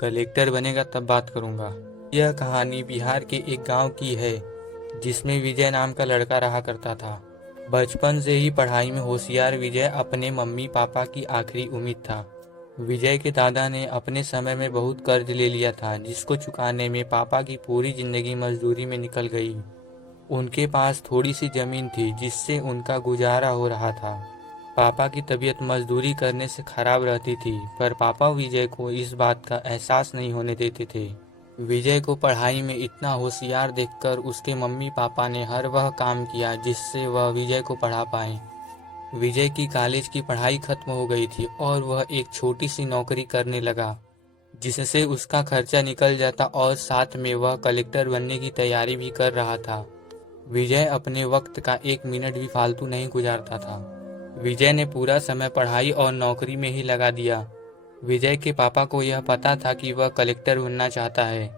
Collector बनेगा तब बात करूंगा। यह कहानी बिहार के एक गांव की है जिसमें विजय नाम का लड़का रहा करता था। बचपन से ही पढ़ाई में होशियार विजय अपने मम्मी पापा की आखिरी उम्मीद था। विजय के दादा ने अपने समय में बहुत कर्ज ले लिया था, जिसको चुकाने में पापा की पूरी जिंदगी मजदूरी में निकल गई। उनके पास थोड़ी सी जमीन थी जिससे उनका गुजारा हो रहा था। पापा की तबीयत मजदूरी करने से खराब रहती थी, पर पापा विजय को इस बात का एहसास नहीं होने देते थे। विजय को पढ़ाई में इतना होशियार देखकर उसके मम्मी पापा ने हर वह काम किया जिससे वह विजय को पढ़ा पाए। विजय की कॉलेज की पढ़ाई खत्म हो गई थी और वह एक छोटी सी नौकरी करने लगा, जिससे उसका खर्चा निकल जाता और साथ में वह कलेक्टर बनने की तैयारी भी कर रहा था। विजय अपने वक्त का एक मिनट भी फालतू नहीं गुजारता था। विजय ने पूरा समय पढ़ाई और नौकरी में ही लगा दिया। विजय के पापा को यह पता था कि वह कलेक्टर बनना चाहता है,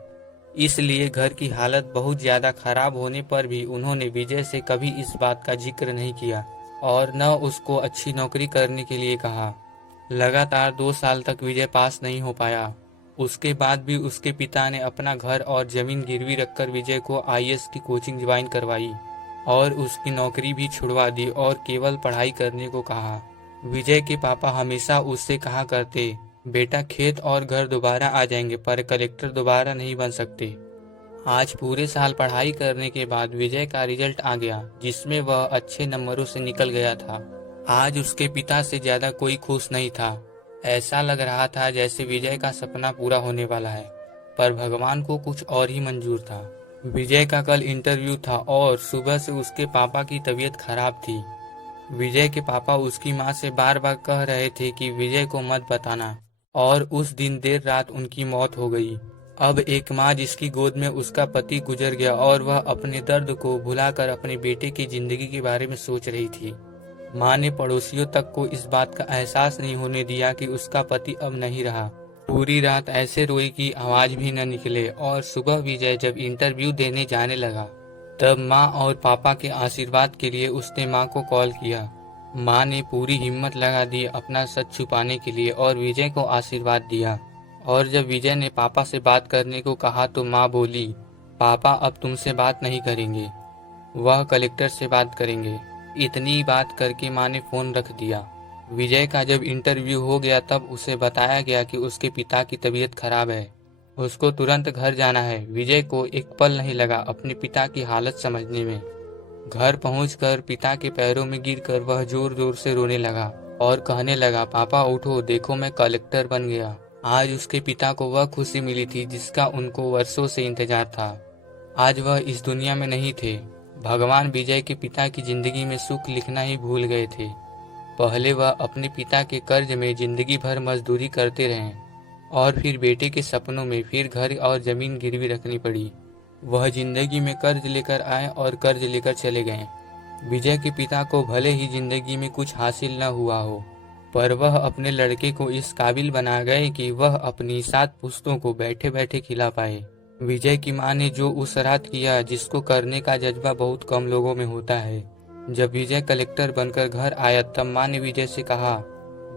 इसलिए घर की हालत बहुत ज़्यादा खराब होने पर भी उन्होंने विजय से कभी इस बात का जिक्र नहीं किया और न उसको अच्छी नौकरी करने के लिए कहा। लगातार 2 साल तक विजय पास नहीं हो पाया। उसके बाद भी उसके पिता ने अपना घर और जमीन गिरवी रखकर विजय को आईएएस की कोचिंग ज्वाइन करवाई और उसकी नौकरी भी छुड़वा दी और केवल पढ़ाई करने को कहा। विजय के पापा हमेशा उससे कहा करते, बेटा खेत और घर दोबारा आ जाएंगे पर कलेक्टर दोबारा नहीं बन सकते। आज पूरे साल पढ़ाई करने के बाद विजय का रिजल्ट आ गया, जिसमें वह अच्छे नंबरों से निकल गया था। आज उसके पिता से ज्यादा कोई खुश नहीं था। ऐसा लग रहा था जैसे विजय का सपना पूरा होने वाला है, पर भगवान को कुछ और ही मंजूर था। विजय का कल इंटरव्यू था और सुबह से उसके पापा की तबीयत खराब थी। विजय के पापा उसकी माँ से बार बार कह रहे थे कि विजय को मत बताना, और उस दिन देर रात उनकी मौत हो गई। अब एक माँ जिसकी गोद में उसका पति गुजर गया और वह अपने दर्द को भुलाकर अपने बेटे की जिंदगी के बारे में सोच रही थी। माँ ने पड़ोसियों तक को इस बात का एहसास नहीं होने दिया कि उसका पति अब नहीं रहा। पूरी रात ऐसे रोई कि आवाज भी न निकले और सुबह विजय जब इंटरव्यू देने जाने लगा तब माँ और पापा के आशीर्वाद के लिए उसने माँ को कॉल किया। माँ ने पूरी हिम्मत लगा दी अपना सच छुपाने के लिए और विजय को आशीर्वाद दिया। और जब विजय ने पापा से बात करने को कहा तो माँ बोली, पापा अब तुमसे बात नहीं करेंगे, वह कलेक्टर से बात करेंगे। इतनी बात करके माँ ने फोन रख दिया। विजय का जब इंटरव्यू हो गया तब उसे बताया गया कि उसके पिता की तबीयत खराब है, उसको तुरंत घर जाना है। विजय को एक पल नहीं लगा अपने पिता की हालत समझने में। घर पहुंचकर पिता के पैरों में गिरकर वह जोर जोर से रोने लगा और कहने लगा, पापा उठो, देखो मैं कलेक्टर बन गया। आज उसके पिता को वह खुशी मिली थी जिसका उनको वर्षों से इंतजार था। आज वह इस दुनिया में नहीं थे। भगवान विजय के पिता की जिंदगी में सुख लिखना ही भूल गए थे। पहले वह अपने पिता के कर्ज में जिंदगी भर मजदूरी करते रहे और फिर बेटे के सपनों में फिर घर और जमीन गिरवी रखनी पड़ी। वह जिंदगी में कर्ज लेकर आए और कर्ज लेकर चले गए। विजय के पिता को भले ही जिंदगी में कुछ हासिल न हुआ हो, पर वह अपने लड़के को इस काबिल बना गए कि वह अपनी 7 पुश्तों को बैठे बैठे खिला पाए। विजय की मां ने जो उस रात किया जिसको करने का जज्बा बहुत कम लोगों में होता है। जब विजय कलेक्टर बनकर घर आया तब मां ने विजय से कहा,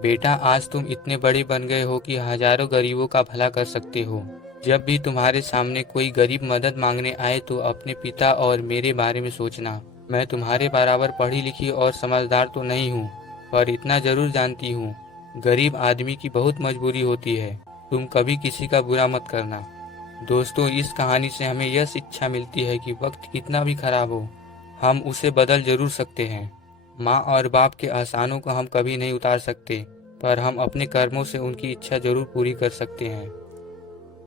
बेटा आज तुम इतने बड़े बन गए हो कि हजारों गरीबों का भला कर सकते हो। जब भी तुम्हारे सामने कोई गरीब मदद मांगने आए तो अपने पिता और मेरे बारे में सोचना। मैं तुम्हारे बराबर पढ़ी लिखी और समझदार तो नहीं हूँ, पर इतना जरूर जानती हूँ, गरीब आदमी की बहुत मजबूरी होती है। तुम कभी किसी का बुरा मत करना। दोस्तों, इस कहानी से हमें यह शिक्षा मिलती है कि वक्त कितना भी खराब हो, हम उसे बदल जरूर सकते हैं। माँ और बाप के एहसानों को हम कभी नहीं उतार सकते, पर हम अपने कर्मों से उनकी इच्छा जरूर पूरी कर सकते हैं।